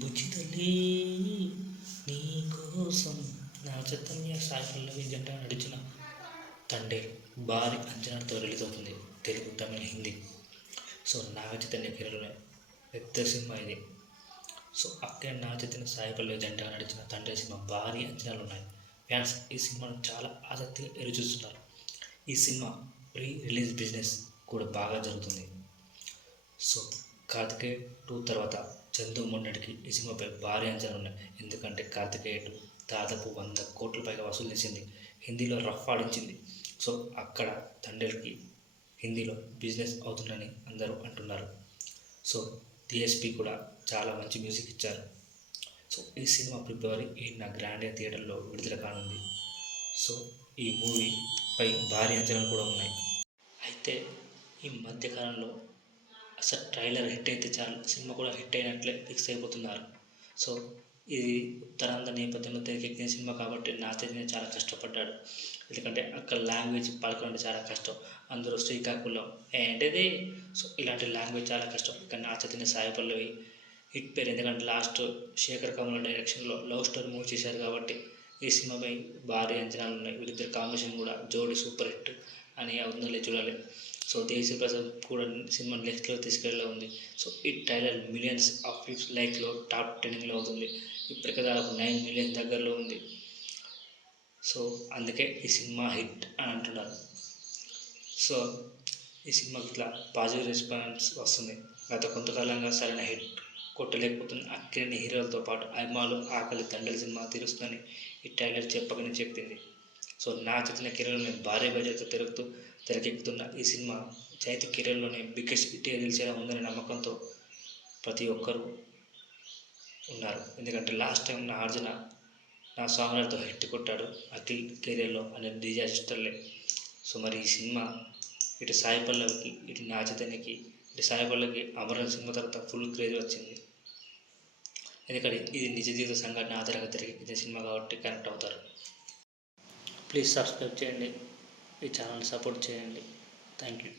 బుజ్జి తల్లి నీకోసం నా చైతన్య సాయి పల్లవి జంట నడిచిన తండే భారీ అంచనాలతో రిలీజ్ అవుతుంది. తెలుగు, తమిళ, హిందీ. సో నాగ చైతన్య కెరీర్లో పెద్ద సినిమా ఇది. సో అక్కడ నాగ చైతన్య సాయి పల్లవి జంటగా నడిచిన తండ్రి సినిమా భారీ అంచనాలు ఉన్నాయి. ఫ్యాన్స్ ఈ సినిమాను చాలా ఆసక్తిగా ఎదురుచూస్తున్నారు. ఈ సినిమా ప్రీ రిలీజ్ బిజినెస్ కూడా బాగా జరుగుతుంది. సో కార్తికేయ 2 తర్వాత చందు మొన్నటికి ఈ సినిమాపై భారీ అంచనాలు ఉన్నాయి. ఎందుకంటే కార్తికేయ 2 దాదాపు 100 కోట్ల పైగా వసూలు చేసింది. హిందీలో రఫ్ ఆడించింది. సో అక్కడ తండ్రికి హిందీలో బిజినెస్ అవుతుందని అందరూ అంటున్నారు. సో డిఎస్పి కూడా చాలా మంచి మ్యూజిక్ ఇచ్చారు. సో ఈ సినిమా ఫిబ్రవరి 8న గ్రాండ్గా థియేటర్లో విడుదల కానుంది. సో ఈ మూవీపై భారీ అంచనాలు కూడా ఉన్నాయి. అయితే ఈ మధ్యకాలంలో అసలు ట్రైలర్ హిట్ అయితే చాలు, సినిమా కూడా హిట్ అయినట్లే ఫిక్స్ అయిపోతున్నారు. సో ఇది ఉత్తరాంధ్ర నేపథ్యంలో తెరకెక్కిన సినిమా కాబట్టి నా చైతన్య చాలా కష్టపడ్డాడు. ఎందుకంటే అక్కడ లాంగ్వేజ్ పలకడం చాలా కష్టం. అందరూ శ్రీకాకుళం ఏంటిది, సో ఇలాంటి లాంగ్వేజ్ చాలా కష్టం. కానీ నా చైతన్య సాయి పల్లవి హిట్ పేరు. ఎందుకంటే లాస్ట్ శేఖర్ కమల డైరెక్షన్లో లవ్ స్టోరీ మూవీ చేశారు కాబట్టి ఈ సినిమాపై భారీ అంచనాలు ఉన్నాయి. వీళ్ళిద్దరు కాంబినేషన్ కూడా జోడీ సూపర్ హిట్ అని అవుతుందో చూడాలి. సో దేశీ ప్రసాద్ కూడా సినిమా నెక్స్ట్లో తీసుకెళ్ళలో ఉంది. సో ఈ ట్రైలర్ మిలియన్స్ ఆఫ్ వ్యూస్ లైక్లో టాప్ 10లో అవుతుంది. ఇప్పటికే దాదాపు 9 మిలియన్ దగ్గరలో ఉంది. సో అందుకే ఈ సినిమా హిట్ అని అంటున్నారు. సో ఈ సినిమాకి ఇట్లా పాజిటివ్ రెస్పాన్స్ వస్తుంది. గత కొంతకాలంగా సరైన హిట్ కొట్టలేకపోతున్న అక్కినేని హీరోలతో పాటు అభిమానులు ఆకలి తండ్రి సినిమా తీరుస్తుందని ఈ ట్రైలర్ చెప్పకనే చెప్పింది. సో నా చైతన్య కెరీర్లోనే భారీ బడ్జెట్తో తెరకెక్కుతున్న ఈ సినిమా చైతన్య కెరీర్లోనే బిగ్గెస్ట్ హిట్గా నిలిచేలా ఉందనే నమ్మకంతో ప్రతి ఒక్కరూ ఉన్నారు. ఎందుకంటే లాస్ట్ టైం నాగార్జున నా సాంగ్లతో హిట్ కొట్టాడు అఖిల్ కెరీర్లో అనే డిజాస్టర్లే. సో మరి ఈ సినిమా ఇటు సాయి పల్లవికి, ఇటు నా చైతన్యకి, ఇటు సాయి పల్లవికి అమరన్ సినిమా తర్వాత ఫుల్ క్రేజ్ వచ్చింది. ఎందుకంటే ఇది నిజ జీవిత సంఘటన ఆధారంగా తెరకెక్కించిన సినిమా కాబట్టి కనెక్ట్ అవుతారు. ప్లీజ్ సబ్స్క్రైబ్ చేయండి, ఈ ఛానల్ సపోర్ట్ చేయండి. Thank you.